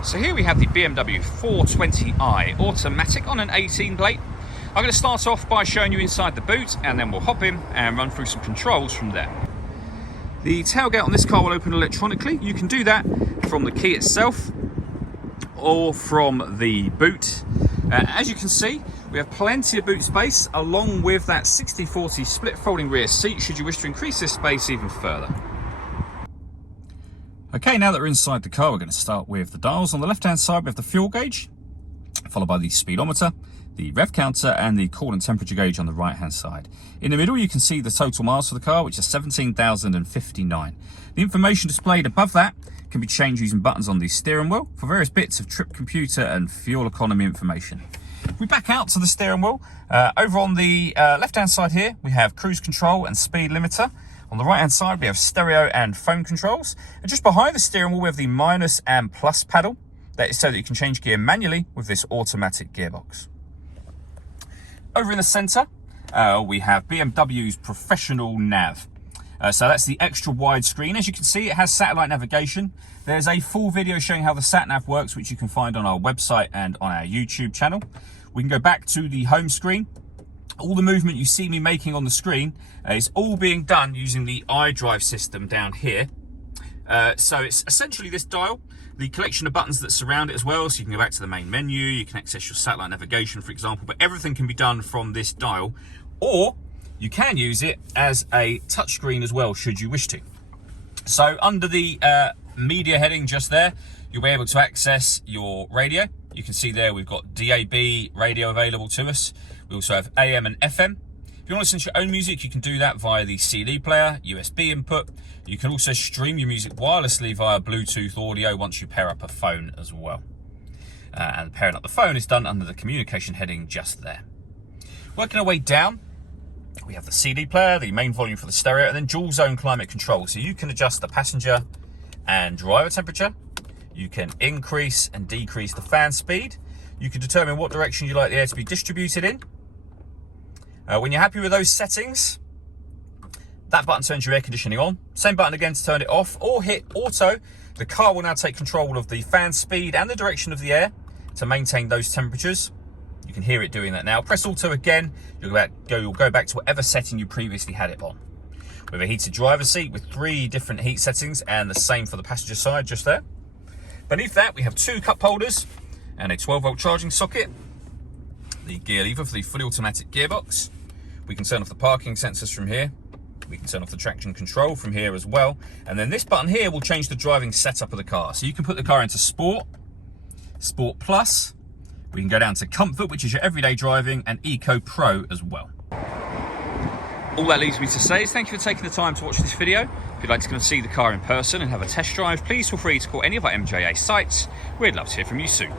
So here we have the BMW 420i automatic on an 18 plate. I'm going to start off by showing you inside the boot, and then we'll hop in and run through some controls from there. The tailgate on this car will open electronically. You can do that from the key itself or from the boot. As you can see, we have plenty of boot space along with that 60/40 split folding rear seat should you wish to increase this space even further. Okay, now that we're inside the car, we're going to start with the dials. On the left-hand side, we have the fuel gauge, followed by the speedometer, the rev counter, and the coolant temperature gauge on the right-hand side. In the middle, you can see the total miles for the car, which is 17,059. The information displayed above that can be changed using buttons on the steering wheel for various bits of trip computer and fuel economy information. If we back out to the steering wheel, over on the left-hand side here, we have cruise control and speed limiter. On the right hand side, we have stereo and phone controls. And just behind the steering wheel, we have the minus and plus paddle. That is so that you can change gear manually with this automatic gearbox. Over in the center, we have BMW's professional nav. So that's the extra wide screen. As you can see, it has satellite navigation. There's a full video showing how the sat nav works, which you can find on our website and on our YouTube channel. We can go back to the home screen. All the movement you see me making on the screen is all being done using the iDrive system down here. So it's essentially this dial, the collection of buttons that surround it as well. So you can go back to the main menu, you can access your satellite navigation, for example, but everything can be done from this dial, or you can use it as a touchscreen as well, should you wish to. So under the media heading just there, you'll be able to access your radio. You can see there we've got DAB radio available to us. We also have AM and FM. If you want to listen to your own music, you can do that via the CD player, USB input. You can also stream your music wirelessly via Bluetooth audio once you pair up a phone as well. And pairing up the phone is done under the communication heading just there. Working our way down, we have the CD player, the main volume for the stereo, and then dual zone climate control. So you can adjust the passenger and driver temperature. You can increase and decrease the fan speed. You can determine what direction you like the air to be distributed in. When you're happy with those settings, that button turns your air conditioning on. Same button again to turn it off, or hit auto. The car will now take control of the fan speed and the direction of the air to maintain those temperatures. You can hear it doing that now. Press auto again, you'll go back to whatever setting you previously had it on. We have a heated driver's seat with 3 different heat settings, and the same for the passenger side just there. Beneath that, we have 2 cup holders and a 12-volt charging socket. The gear lever for the fully automatic gearbox. We can turn off the parking sensors from here. We can turn off the traction control from here as well. And then this button here will change the driving setup of the car. So you can put the car into Sport, Sport Plus. We can go down to Comfort, which is your everyday driving, and Eco Pro as well. All that leaves me to say is thank you for taking the time to watch this video. If you'd like to come and see the car in person and have a test drive, please feel free to call any of our MJA sites. We'd love to hear from you soon.